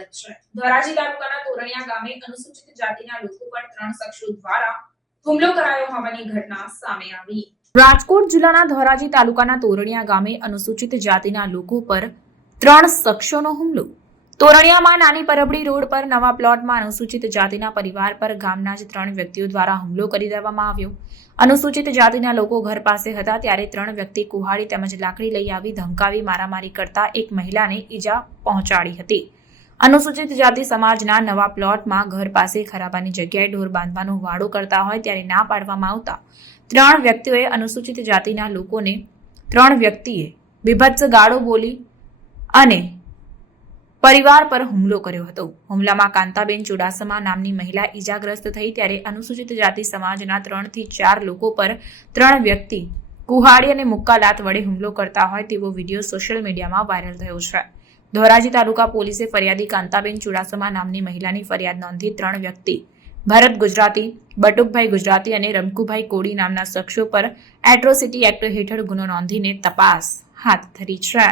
સ્વાગત છે। ધોરાજી તાલુકાના તોરણિયા ગામે અનુસૂચિત જાતિના લોકો પર 3 શખ્સો દ્વારા હુમલો કરાયો હોવાની ઘટના સામે આવી। રાજકોટ જિલ્લાના ધોરાજી તાલુકાના તોરણિયા ગામે અનુસૂચિત જાતિના લોકો પર 3 શખ્સોનો હુમલો। તોરણિયામાં નાની પરબડી રોડ પર નવા પ્લોટમાં અનુસૂચિત જાતિના પરિવાર પર ગામના જ 3 વ્યક્તિઓ દ્વારા હુમલો કરી દેવામાં આવ્યો। અનુસૂચિત જાતિના લોકો ઘર પાસે હતા ત્યારે 3 વ્યક્તિ કુહાડી તેમજ લાકડી લઈ આવી ધમકાવી મારામારી કરતા એક મહિલાને ઈજા પહોંચાડી હતી। અનુસૂચિત જાતિ સમાજના નવા પ્લોટમાં ઘર પાસે ખરાબાની જગ્યાએ ઢોર બાંધવાનો વાડો કરતા હોય ત્યારે ના પાડવામાં આવતા 3 વ્યક્તિઓએ અનુસૂચિત જાતિના લોકોને 3 વ્યક્તિએ બીભત્સ ગાળો બોલી અને પરિવાર પર હુમલો કર્યો હતો। હુમલામાં કાંતાબેન ચુડાસમા નામની મહિલા ઈજાગ્રસ્ત થઈ ત્યારે અનુસૂચિત જાતિ સમાજના 3 થી 4 લોકો પર 3 વ્યક્તિ કુહાડી અને મુક્કા લાત વડે હુમલો કરતા હોય તેવો વિડીયો સોશિયલ મીડિયામાં વાયરલ થયો છે। ધોરાજી તાલુકા પોલીસે ફરિયાદી કાંતાબેન ચુડાસમા નામની મહિલાની ફરિયાદ નોંધી 3 વ્યક્તિ ભરત ગુજરાતી, બટુકભાઈ ગુજરાતી અને રમકુભાઈ કોડી નામના શખ્સો પર એટ્રોસિટી એક્ટ હેઠળ ગુનો નોંધીને તપાસ હાથ ધરી છે।